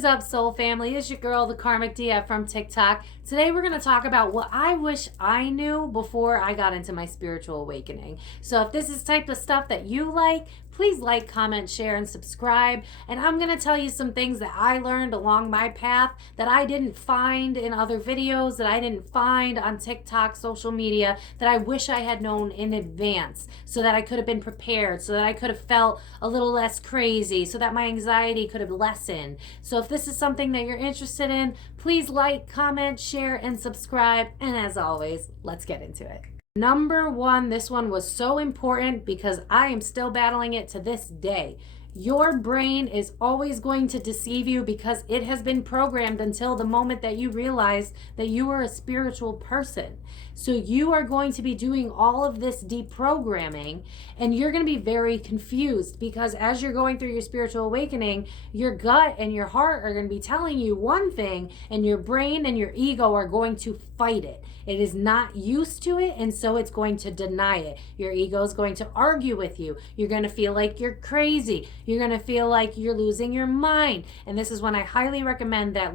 What is up, soul family? It's your girl, the Karmic DF from TikTok. Today we're going to talk about what I wish I knew before I got into my spiritual awakening. So if this is type of stuff that you like, please like, comment, share, and subscribe. And I'm going to tell you some things that I learned along my path that I didn't find in other videos, that I didn't find on TikTok, social media, that I wish I had known in advance so that I could have been prepared, so that I could have felt a little less crazy, so that my anxiety could have lessened. So if this is something that you're interested in, please like, comment, share, and subscribe. And as always, let's get into it. Number one, this one was so important because I am still battling it to this day. Your brain is always going to deceive you because it has been programmed until the moment that you realize that you are a spiritual person. So you are going to be doing all of this deprogramming, and you're going to be very confused because as you're going through your spiritual awakening, your gut and your heart are going to be telling you one thing, and your brain and your ego are going to fight it. It is not used to it, and so it's going to deny it. Your ego is going to argue with you. You're going to feel like you're crazy. You're going to feel like you're losing your mind. And this is when I highly recommend that,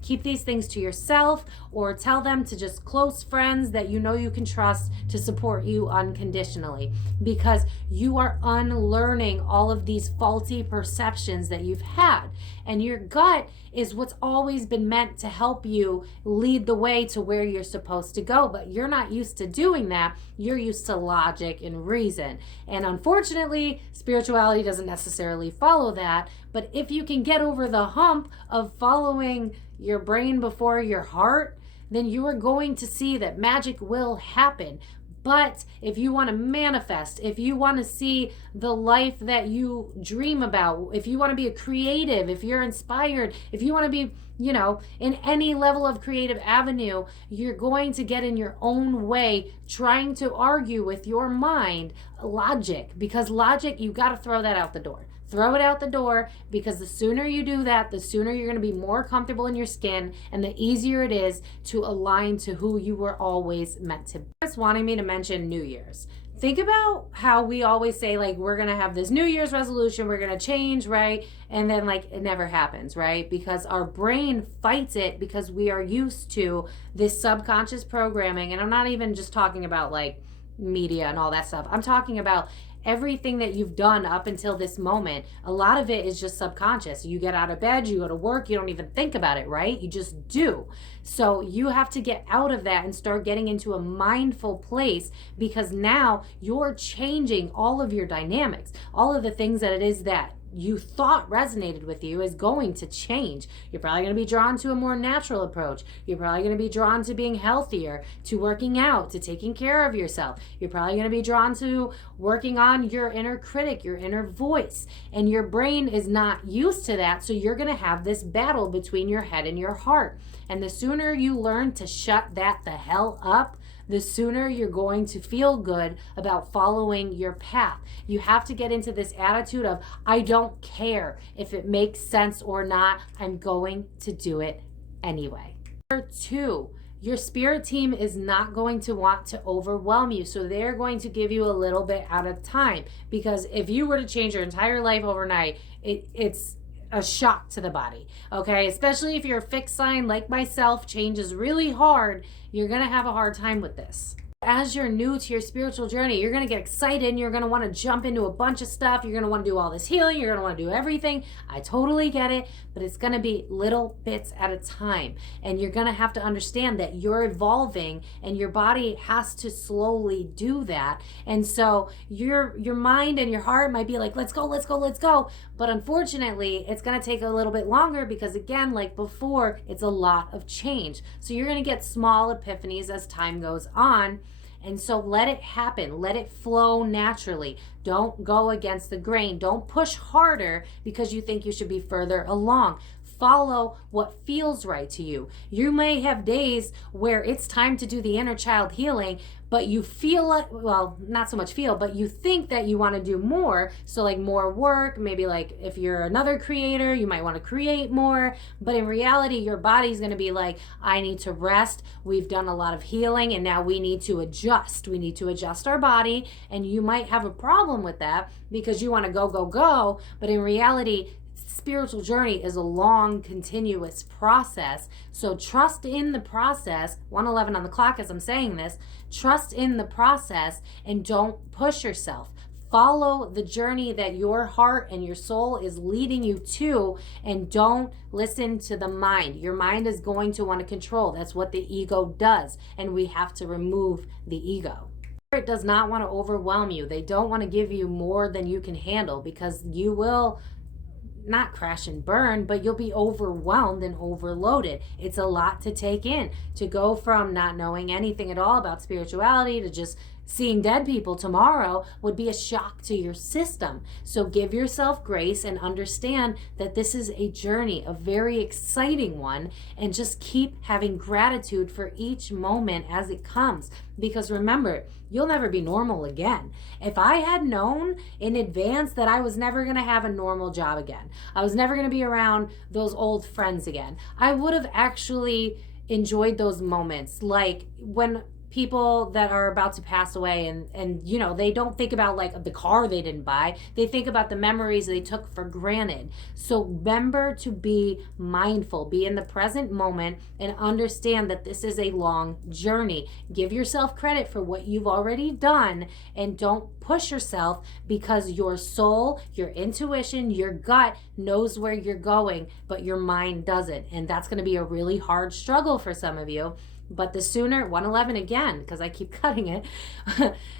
keep these things to yourself or tell them to just close friends that you know you can trust to support you unconditionally, because you are unlearning all of these faulty perceptions that you've had. And your gut is what's always been meant to help you lead the way to where you're supposed to go, but you're not used to doing that. You're used to logic and reason. And unfortunately, spirituality doesn't necessarily follow that. But if you can get over the hump of following your brain before your heart, then you are going to see that magic will happen. But if you want to manifest, if you want to see the life that you dream about, if you want to be a creative, if you're inspired, if you want to be, in any level of creative avenue, you're going to get in your own way trying to argue with your mind logic, because logic, you got to throw that out the door. Throw it out the door, because the sooner you do that, the sooner you're going to be more comfortable in your skin, and the easier it is to align to who you were always meant to be. Just wanting me to mention New Year's. Think about how we always say, we're going to have this New Year's resolution, we're going to change, right? And then, it never happens, right? Because our brain fights it because we are used to this subconscious programming. And I'm not even just talking about, media and all that stuff. I'm talking about everything that you've done up until this moment. A lot of it is just subconscious. You get out of bed, you go to work, you don't even think about it, right? You just do. So you have to get out of that and start getting into a mindful place, because now you're changing all of your dynamics. All of the things that it is that you thought resonated with you is going to change. You're probably going to be drawn to a more natural approach. You're probably going to be drawn to being healthier, to working out, to taking care of yourself. You're probably going to be drawn to working on your inner critic, your inner voice. And your brain is not used to that, so you're going to have this battle between your head and your heart. And the sooner you learn to shut that the hell up, the sooner you're going to feel good about following your path. You have to get into this attitude of, I don't care if it makes sense or not, I'm going to do it anyway. Number two, your spirit team is not going to want to overwhelm you. So they're going to give you a little bit at a time, because if you were to change your entire life overnight, it's a shock to the body, okay? Especially if you're a fixed sign like myself, change is really hard. You're going to have a hard time with this. As you're new to your spiritual journey, you're going to get excited and you're going to want to jump into a bunch of stuff. You're going to want to do all this healing. You're going to want to do everything. I totally get it, but it's going to be little bits at a time. And you're going to have to understand that you're evolving and your body has to slowly do that. And so your mind and your heart might be like, let's go, let's go, let's go. But unfortunately, it's going to take a little bit longer because, again, like before, it's a lot of change. So you're going to get small epiphanies as time goes on. And so let it happen. Let it flow naturally. Don't go against the grain. Don't push harder because you think you should be further along. Follow what feels right to you. You may have days where it's time to do the inner child healing, but you feel like, well, not so much feel, but you think that you want to do more. So more work, maybe if you're another creator, you might want to create more. But in reality, your body's going to be like, I need to rest. We've done a lot of healing and now we need to adjust. We need to adjust our body. And you might have a problem with that because you want to go, go, go. But in reality, spiritual journey is a long, continuous process. So trust in the process. 111 on the clock as I'm saying this. Trust in the process and don't push yourself. Follow the journey that your heart and your soul is leading you to, and don't listen to the mind. Your mind is going to want to control. That's what the ego does, and we have to remove the ego. It does not want to overwhelm you. They don't want to give you more than you can handle, because you will not crash and burn, but you'll be overwhelmed and overloaded. It's a lot to take in. To go from not knowing anything at all about spirituality to just seeing dead people tomorrow would be a shock to your system. So give yourself grace and understand that this is a journey, a very exciting one, and just keep having gratitude for each moment as it comes. Because remember, you'll never be normal again. If I had known in advance that I was never going to have a normal job again, I was never going to be around those old friends again, I would have actually enjoyed those moments. Like when people that are about to pass away and you know, they don't think about like the car they didn't buy, they think about the memories they took for granted. So remember to be mindful, be in the present moment, and understand that this is a long journey. Give yourself credit for what you've already done, and don't push yourself, because your soul, your intuition, your gut knows where you're going, but your mind doesn't. And that's going to be a really hard struggle for some of you. But the sooner, 111 again, because I keep cutting it,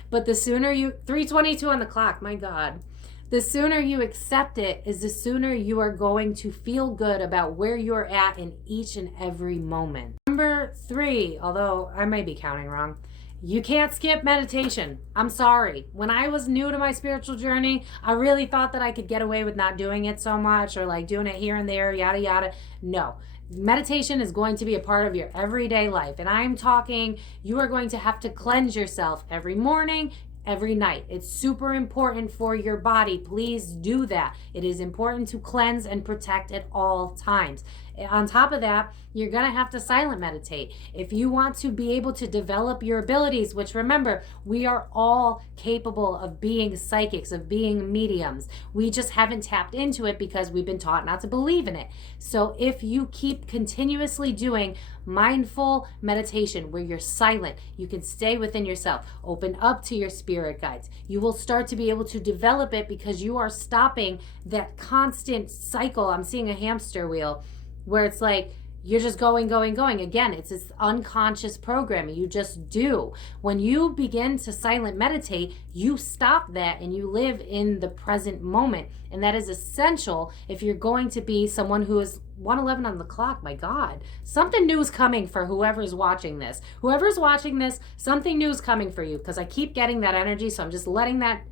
but the sooner you, 322 on the clock, my God, the sooner you accept it is the sooner you are going to feel good about where you're at in each and every moment. Number 3, although I may be counting wrong, you can't skip meditation. I'm sorry. When I was new to my spiritual journey, I really thought that I could get away with not doing it so much, or like doing it here and there, yada, yada. No. Meditation is going to be a part of your everyday life. And I'm talking, you are going to have to cleanse yourself every morning, every night. It's super important for your body. Please do that. It is important to cleanse and protect at all times. On top of that, you're going to have to silent meditate. If you want to be able to develop your abilities, which remember, we are all capable of being psychics, of being mediums. We just haven't tapped into it because we've been taught not to believe in it. So if you keep continuously doing mindful meditation where you're silent, you can stay within yourself, open up to your spirit guides, you will start to be able to develop it, because you are stopping that constant cycle. I'm seeing a hamster wheel where it's like you're just going. Again, it's this unconscious programming. You just do. When you begin to silent meditate, you stop that and you live in the present moment. And that is essential if you're going to be someone who is 111 on the clock. My God, something new is coming for whoever's watching this. Whoever's watching this, something new is coming for you, because I keep getting that energy. So I'm just letting that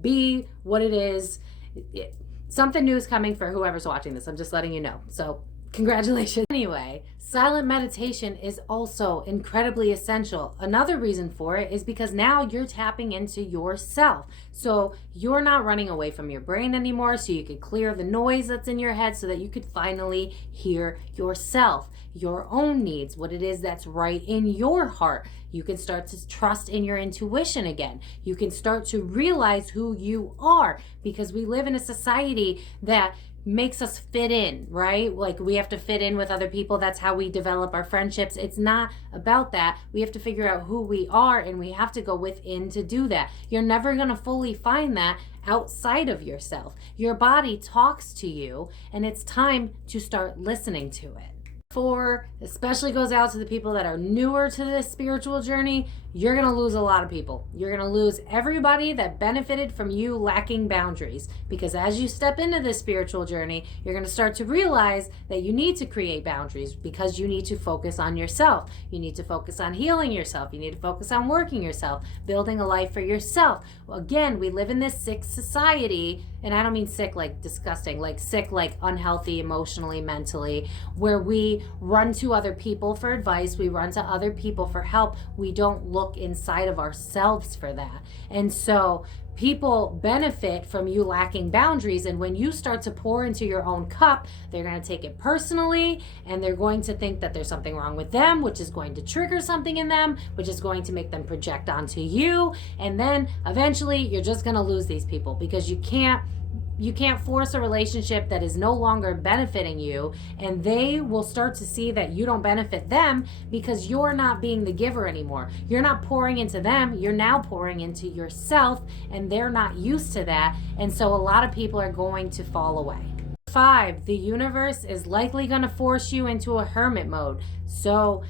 be what it is. Something new is coming for whoever's watching this. I'm just letting you know. So congratulations. Anyway, silent meditation is also incredibly essential. Another reason for it is because now you're tapping into yourself. So you're not running away from your brain anymore, so you could clear the noise that's in your head so that you could finally hear yourself, your own needs, what it is that's right in your heart. You can start to trust in your intuition again. You can start to realize who you are, because we live in a society that makes us fit in, right? Like we have to fit in with other people. That's how we develop our friendships. It's not about that. We have to figure out who we are, and we have to go within to do that. You're never going to fully find that outside of yourself. Your body talks to you, and it's time to start listening to it. 4 especially goes out to the people that are newer to this spiritual journey. You're going to lose a lot of people. You're going to lose everybody that benefited from you lacking boundaries, because as you step into this spiritual journey, you're going to start to realize that you need to create boundaries, because you need to focus on yourself. You need to focus on healing yourself. You need to focus on working yourself, building a life for yourself. Well, again, we live in this sick society, and I don't mean sick like disgusting, like sick like unhealthy emotionally, mentally, where we run to other people for advice, we run to other people for help. We don't look inside of ourselves for that. And so people benefit from you lacking boundaries, and when you start to pour into your own cup, they're going to take it personally, and they're going to think that there's something wrong with them, which is going to trigger something in them, which is going to make them project onto you, and then eventually you're just going to lose these people, because you can't you can't force a relationship that is no longer benefiting you, and they will start to see that you don't benefit them because you're not being the giver anymore. You're not pouring into them, you're now pouring into yourself, and they're not used to that. And so a lot of people are going to fall away. 5, the universe is likely going to force you into a hermit mode. So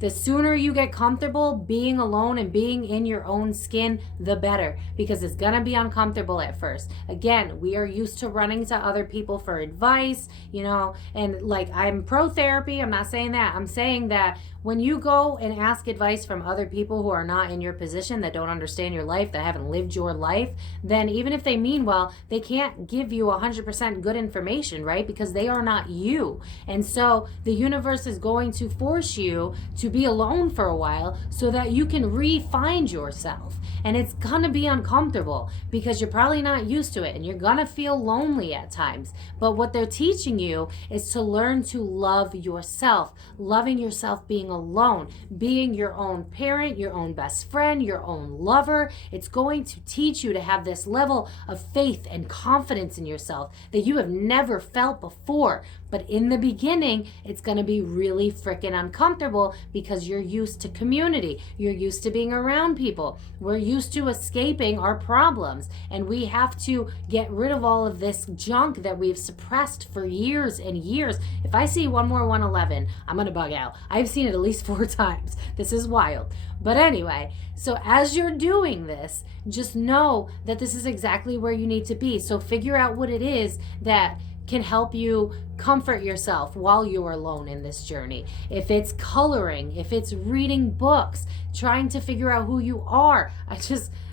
the sooner you get comfortable being alone and being in your own skin, the better, because it's going to be uncomfortable at first. Again, we are used to running to other people for advice, and like, I'm pro therapy. I'm not saying that. I'm saying that when you go and ask advice from other people who are not in your position, that don't understand your life, that haven't lived your life, then even if they mean well, they can't give you 100% good information, right? Because they are not you. And so the universe is going to force you to be alone for a while so that you can re-find yourself. And it's gonna be uncomfortable because you're probably not used to it, and you're gonna feel lonely at times. But what they're teaching you is to learn to love yourself, loving yourself, being alone, being your own parent, your own best friend, your own lover. It's going to teach you to have this level of faith and confidence in yourself that you have never felt before. But in the beginning, it's going to be really freaking uncomfortable because you're used to community. You're used to being around people. We're used to escaping our problems. And we have to get rid of all of this junk that we've suppressed for years and years. If I see one more 111, I'm going to bug out. I've seen it at least 4 times. This is wild. But anyway, so as you're doing this, just know that this is exactly where you need to be. So figure out what it is that can help you comfort yourself while you're alone in this journey. If it's coloring, if it's reading books, trying to figure out who you are.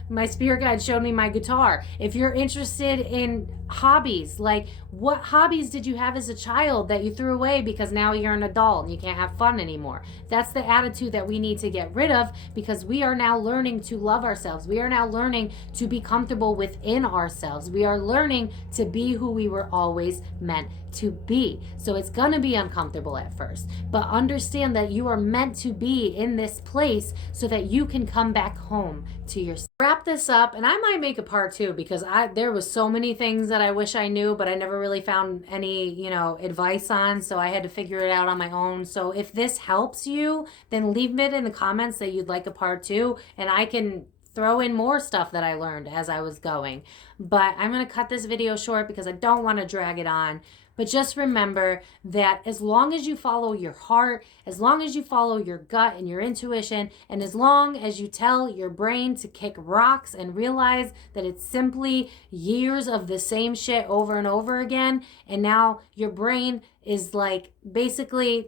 My spirit guide showed me my guitar. If you're interested in hobbies, like what hobbies did you have as a child that you threw away because now you're an adult and you can't have fun anymore? That's the attitude that we need to get rid of, because we are now learning to love ourselves. We are now learning to be comfortable within ourselves. We are learning to be who we were always meant to be. So it's going to be uncomfortable at first, but understand that you are meant to be in this place so that you can come back home to yourself. Wrap this up, and I might make a part 2 because there was so many things that I wish I knew, but I never really found any, advice on, so I had to figure it out on my own. So if this helps you, then leave it in the comments that you'd like a part 2, and I can throw in more stuff that I learned as I was going. But I'm going to cut this video short because I don't want to drag it on. But just remember that as long as you follow your heart, as long as you follow your gut and your intuition, and as long as you tell your brain to kick rocks and realize that it's simply years of the same shit over and over again, and now your brain is like basically,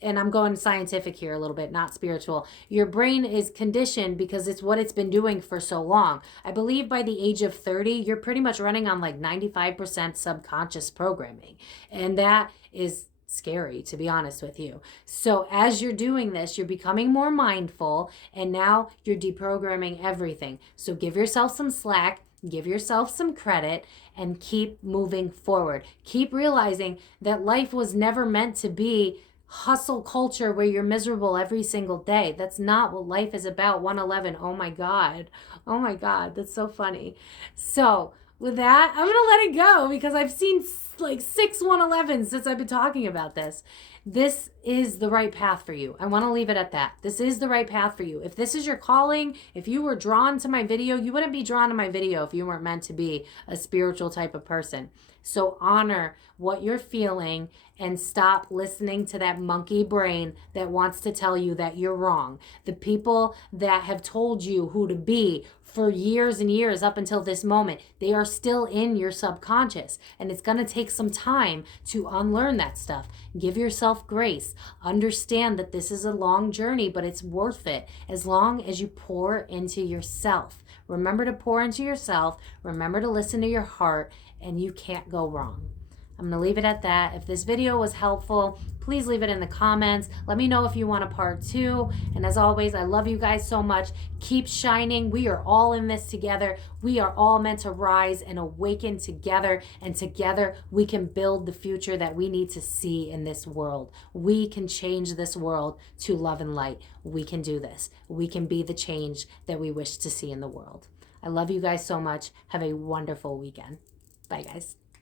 and I'm going scientific here a little bit, not spiritual. Your brain is conditioned because it's what it's been doing for so long. I believe by the age of 30, you're pretty much running on like 95% subconscious programming. And that is scary, to be honest with you. So as you're doing this, you're becoming more mindful, and now you're deprogramming everything. So give yourself some slack. Give yourself some credit and keep moving forward. Keep realizing that life was never meant to be hustle culture where you're miserable every single day. That's not what life is about. 111. Oh my God. Oh my God. That's so funny. So with that, I'm going to let it go because I've seen like 6 111s since I've been talking about this. This is the right path for you. I want to leave it at that. This is the right path for you. If this is your calling, if you were drawn to my video, you wouldn't be drawn to my video if you weren't meant to be a spiritual type of person. So honor what you're feeling and stop listening to that monkey brain that wants to tell you that you're wrong. The people that have told you who to be for years and years up until this moment, they are still in your subconscious, and it's going to take some time to unlearn that stuff. Give yourself grace. Understand that this is a long journey, but it's worth it as long as you pour into yourself. Remember to pour into yourself. Remember to listen to your heart, and you can't go wrong. I'm going to leave it at that. If this video was helpful, please leave it in the comments. Let me know if you want a part 2. And as always, I love you guys so much. Keep shining. We are all in this together. We are all meant to rise and awaken together. And together we can build the future that we need to see in this world. We can change this world to love and light. We can do this. We can be the change that we wish to see in the world. I love you guys so much. Have a wonderful weekend. Bye, guys.